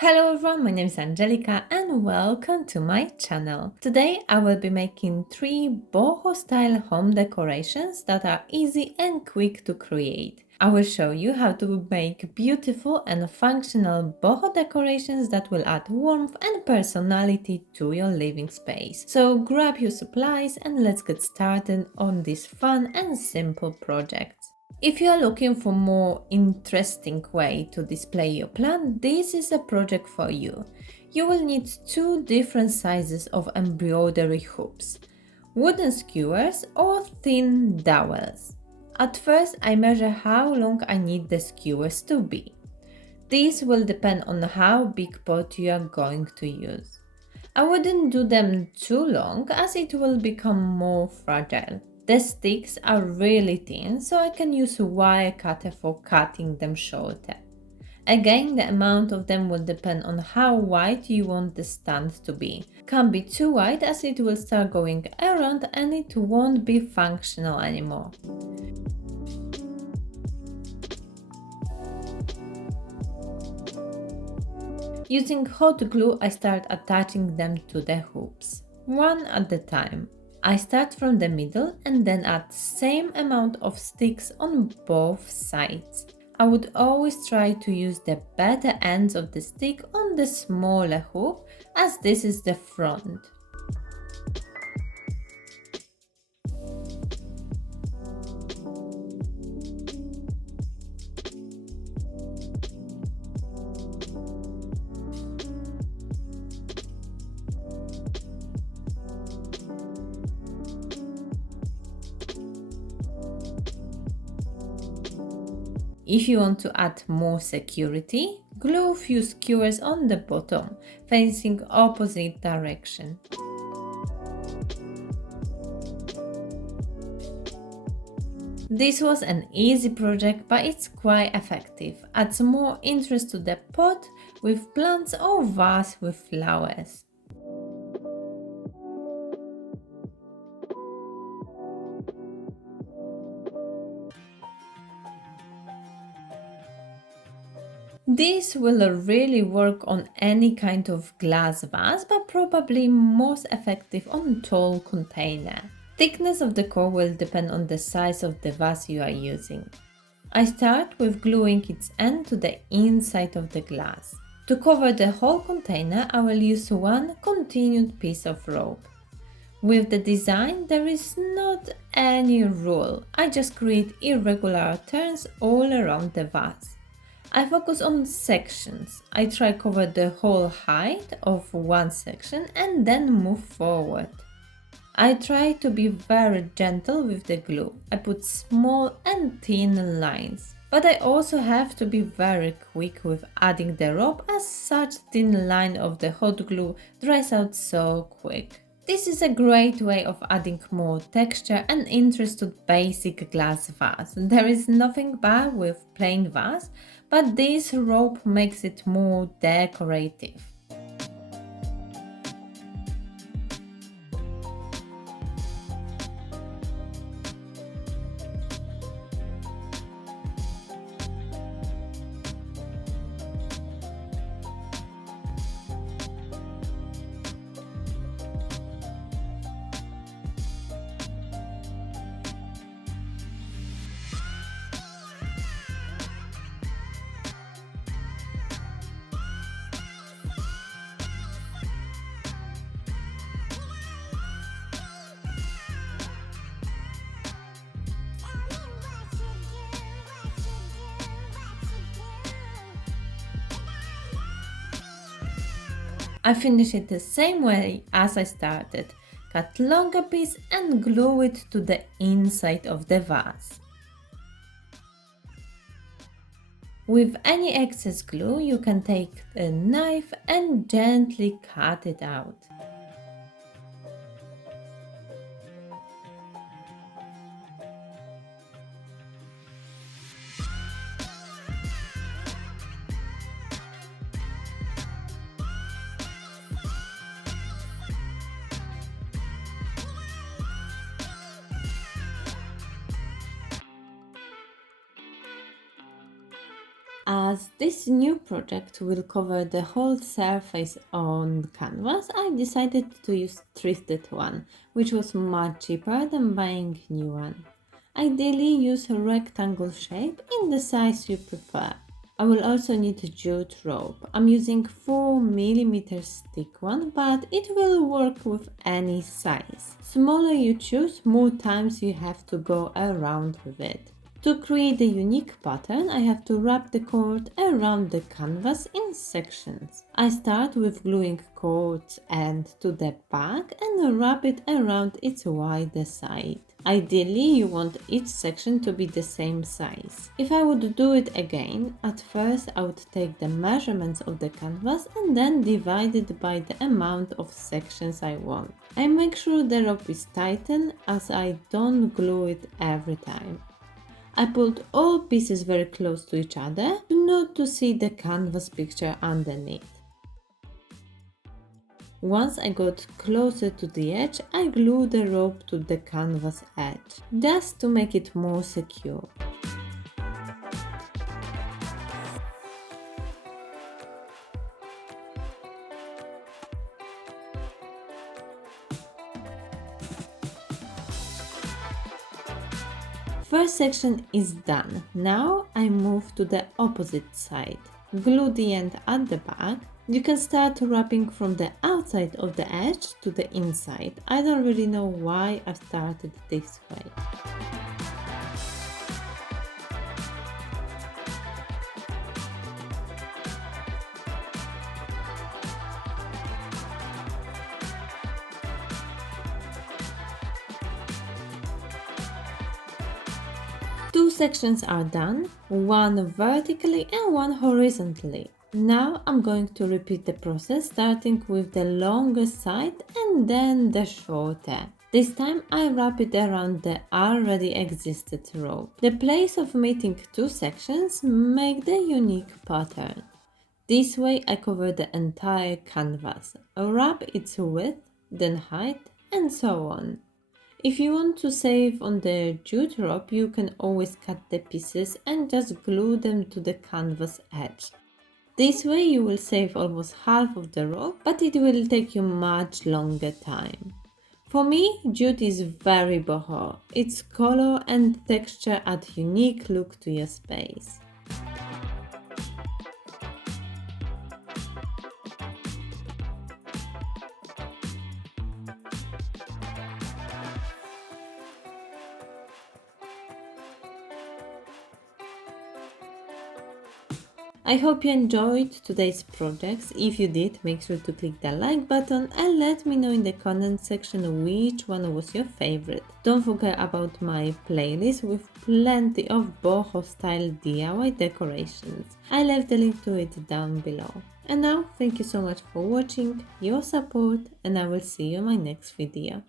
Hello everyone, my name is Angelica and welcome to my channel. Today I will be making 3 boho-style home decorations that are easy and quick to create. I will show you how to make beautiful and functional boho decorations that will add warmth and personality to your living space. So grab your supplies and let's get started on this fun and simple project. If you are looking for more interesting way to display your plant, this is a project for you. You will need 2 different sizes of embroidery hoops, wooden skewers or thin dowels. At first I measure how long I need the skewers to be. This will depend on how big pot you are going to use. I wouldn't do them too long as it will become more fragile. The sticks are really thin, so I can use a wire cutter for cutting them shorter. Again, the amount of them will depend on how wide you want the stand to be. Can't be too wide as it will start going around and it won't be functional anymore. Using hot glue, I start attaching them to the hoops, one at a time. I start from the middle and then add same amount of sticks on both sides. I would always try to use the better ends of the stick on the smaller hoop as this is the front. If you want to add more security, glue a few skewers on the bottom, facing opposite direction. This was an easy project, but it's quite effective. Adds more interest to the pot with plants or vase with flowers. This will really work on any kind of glass vase, but probably most effective on tall container. Thickness of the core will depend on the size of the vase you are using. I start with gluing its end to the inside of the glass. To cover the whole container, I will use one continued piece of rope. With the design, there is not any rule. I just create irregular turns all around the vase. I focus on sections. I try cover the whole height of one section and then move forward. I try to be very gentle with the glue. I put small and thin lines. But I also have to be very quick with adding the rope as such thin line of the hot glue dries out so quick. This is a great way of adding more texture and interest to basic glass vase. There is nothing bad with plain vase, but this rope makes it more decorative. I finish it the same way as I started. Cut longer piece and glue it to the inside of the vase. With any excess glue, you can take a knife and gently cut it out. As this new project will cover the whole surface on canvas, I decided to use thrifted one, which was much cheaper than buying new one. Ideally, use a rectangle shape in the size you prefer. I will also need a jute rope. I'm using 4mm thick one, but it will work with any size. Smaller you choose, more times you have to go around with it. To create a unique pattern, I have to wrap the cord around the canvas in sections. I start with gluing cord's end to the back and wrap it around its wider side. Ideally, you want each section to be the same size. If I would do it again, at first I would take the measurements of the canvas and then divide it by the amount of sections I want. I make sure the rope is tightened as I don't glue it every time. I pulled all pieces very close to each other, not to see the canvas picture underneath. Once I got closer to the edge, I glued the rope to the canvas edge, just to make it more secure. First section is done. Now I move to the opposite side. Glue the end at the back. You can start wrapping from the outside of the edge to the inside. I don't really know why I started this way. Two sections are done, one vertically and one horizontally. Now I'm going to repeat the process, starting with the longer side and then the shorter. This time I wrap it around the already existed rope. The place of meeting two sections make the unique pattern. This way I cover the entire canvas, wrap its width, then height, and so on. If you want to save on the jute rope, you can always cut the pieces and just glue them to the canvas edge. This way you will save almost half of the rope, but it will take you much longer time. For me, jute is very boho. Its color and texture add unique look to your space. I hope you enjoyed today's projects. If you did, make sure to click the like button and let me know in the comment section which one was your favorite. Don't forget about my playlist with plenty of boho-style DIY decorations. I left the link to it down below. And now, thank you so much for watching, your support, and I will see you in my next video.